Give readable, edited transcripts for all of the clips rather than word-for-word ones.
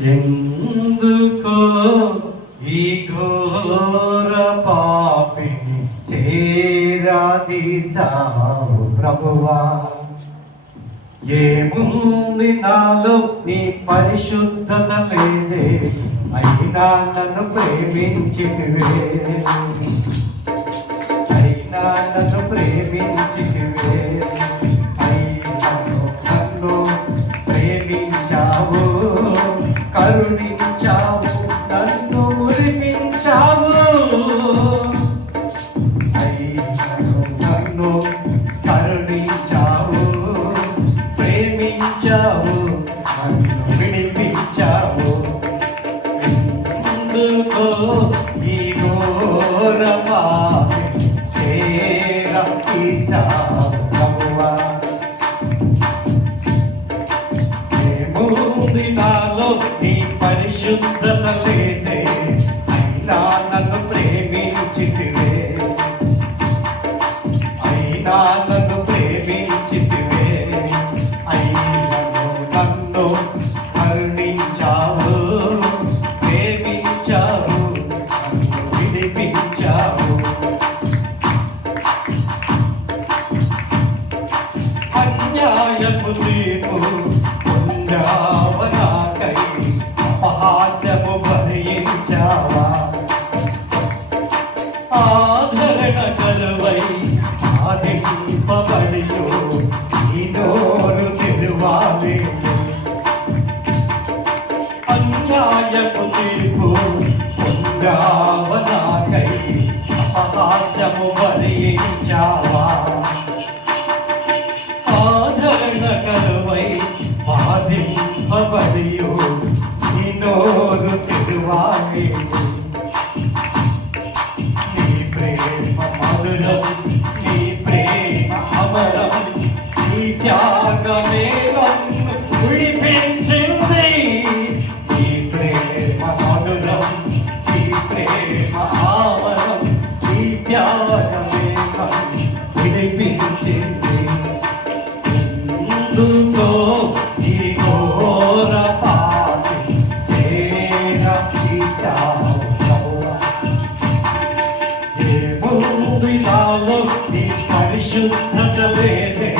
ఎందుకో ఈ ఘోర పాపిని చేరాదీశావు ప్రభువా. ఏముంది నాలో నీ పరిశుద్ధత లేదే, అయినా నన్ను ప్రేమించితివే, అయినా నన్ను ప్రేమించితివే, నన్ను ప్రేమించావు, కరుణించావు, నన్ను మురిపించావు, నన్ను కరుణించావు, ప్రేమించావు, నన్ను విడిపించావు. ఎందుకో ఈ ఘోర పాపిని చేరాదీశావు ప్రభువా. ఏముంది నాలో నీ పరిశుద్ధత లేదే, అయినా నన్ను ప్రేమించితివే, అయినా నన్ను ప్రేమించితివే, అయినా నన్ను కరుణించావు, ప్రేమించావు, నన్ను విడిపించావు. అన్యాయపు తీర్పు పొందావు నాకై, అపహాస్యము భరించావా, ఆదరణ కలువై ఆదింపబడియో నీ నోరు తెరువాలి. అన్యాయపు తీర్పు పొందావు నాకై, అపహాస్యము భరించావా, ఆదరణ కలువై బాధింపబడియో నీ నోరు తెరువాలి. నీ ప్రేమ మధురం, నీ ప్రేమ అమరం, నీ త్యాగమే నన్ను విడిపించింది. నీ ప్రేమ మధురం, నీ ప్రేమ అమరం, నీ త్యాగమే నన్ను విడిపించింది. ఎందుకో ఈ ఘోర పాపిని చేరాదీశావు ప్రభువా. ఏముంది నాలో నీ పరిశుద్ధత లేదే,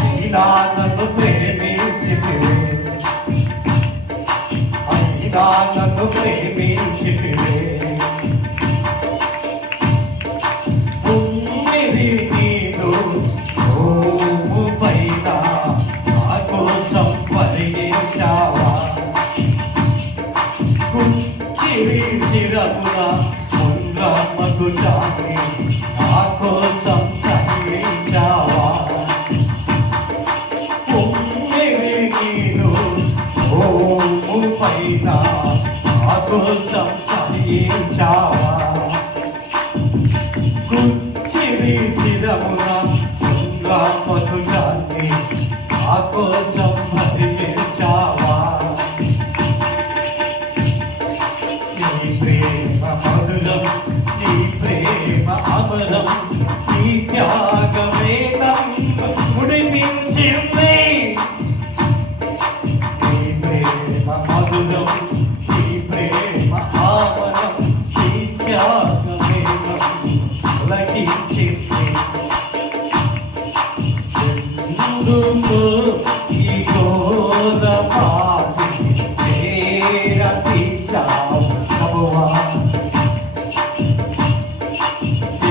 అయినా నన్ను ప్రేమించితివే, అయినా నన్ను ప్రేమించితివే. ఉన్నది నీలో భూము పైన నా కోసం పరిగించావా, చిరమున ముంద్రమగుటాన్ని నా కోసం సహించావా. ఉన్నది నీలో భూము పైన నా కోసం సహించావా, చిరమున ముంద్రమగుటాన్ని నా కోసం భరించావా. నీ ప్రేమ మధురం, నీ ప్రేమ అమరం, నీ త్యాగమే నన్ను విడిపించింది. నీ ప్రేమ మధురం, నీ ప్రేమ అమరం, నీ త్యాగమే నన్ను తొలగించింది. ఎందుకో ఈ ఘోర పాపిని చేరాదీశావు ప్రభువా.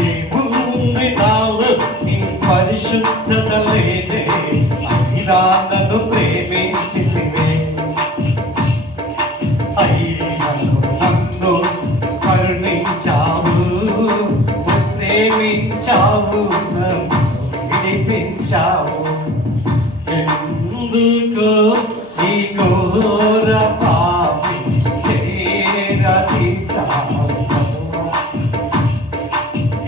ఏముంది నాలో నీ పరిశుద్ధత లేదే, అయినా నన్ను ప్రేమించితివే, అయినా నన్ను కరుణించావు, ప్రేమించావు, నన్ను విడిపించావు. ఎందుకో ఈ ఘోర పాపిని చేరాదీశావు ప్రభువా.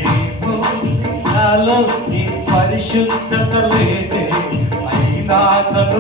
ఏముంది నాలో నీ పరిశుద్ధత లేదే, అయినా నన్ను